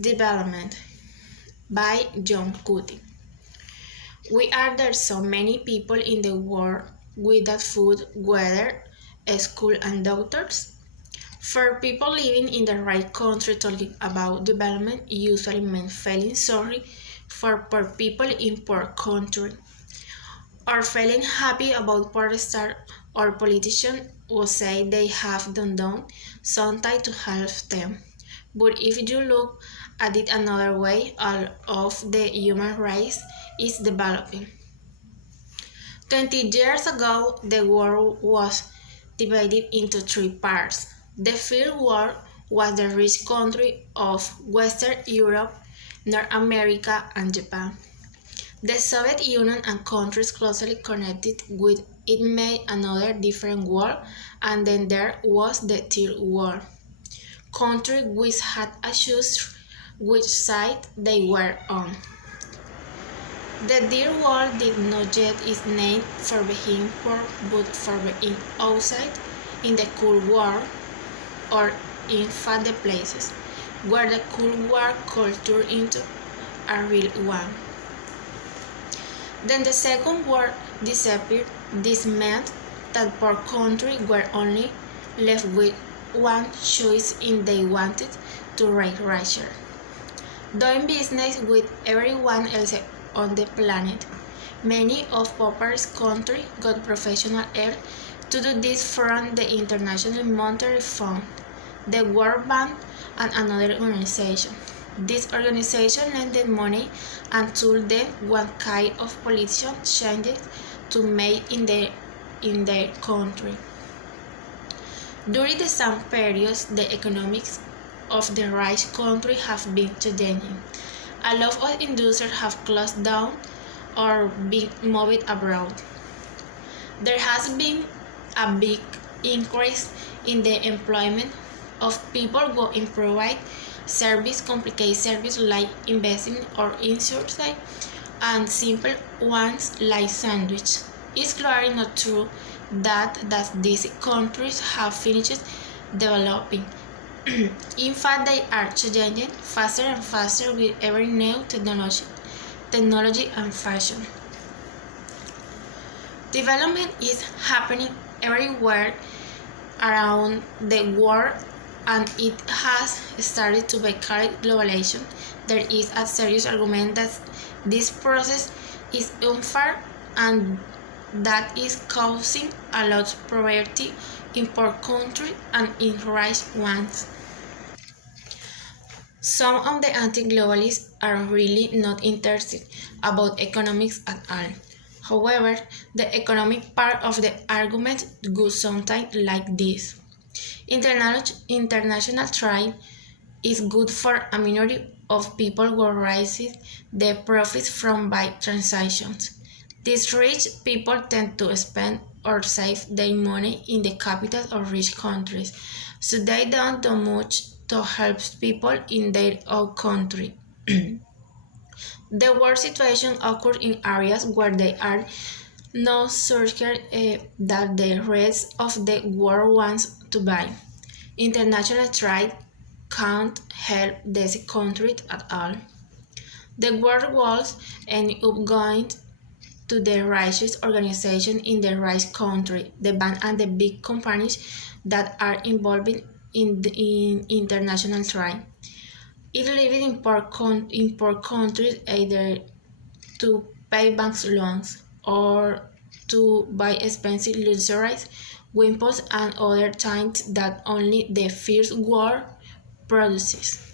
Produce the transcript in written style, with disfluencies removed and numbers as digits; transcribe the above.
Development by John Cutty. We are there so many people in the world without food, water, school, and doctors. For people living in the right country, talking about development usually means feeling sorry for poor people in poor country, or feeling happy about poor star or politicians who say they have done something to help them. But if you look at it another way, all of the human race is developing. 20 years ago, the world was divided into three parts. The first world was the rich country of Western Europe, North America, and Japan. The Soviet Union and countries closely connected with it made another different world, and then there was the third world. Countries which had to choose which side they were on. The third world did not yet its name for being poor, but for being outside in the cool world, or in fact the places where the cool world could turn into a real one. Then the second war disappeared. This meant that poor countries were only left with one choice if they wanted to rate richer. Doing business with everyone else on the planet. Many of Popper's countries got professional help to do this from the International Monetary Fund, the World Bank, and another organization. This organization lended money and told them what kind of political changes to make in their country. During the same period, the economics of the rich country have been changing. A lot of industries have closed down or been moved abroad. There has been a big increase in the employment of people who provide service, complicated service like investing or insurance, and simple ones like sandwich. It's clearly not true that these countries have finished developing. In fact, they are changing faster and faster with every new technology and fashion. Development is happening everywhere around the world, and it has started to be called globalization. There is a serious argument that this process is unfair and that is causing a lot of poverty in poor countries and in rich ones. Some of the anti-globalists are really not interested about economics at all. However, the economic part of the argument goes something like this. International trade is good for a minority of people who raise the profits from big transactions. These rich people tend to spend or save their money in the capitals of rich countries, so they don't do much to help people in their own country. The worst situation occurs in areas where there are no sugar that the rest of the world wants to buy. International trade can't help these countries at all. The world was end up going to the richest organization in the rich country, the bank and the big companies that are involved in international trade. It living in poor countries either to pay banks loans or to buy expensive luxuries, weapons and other things that only the first world produces.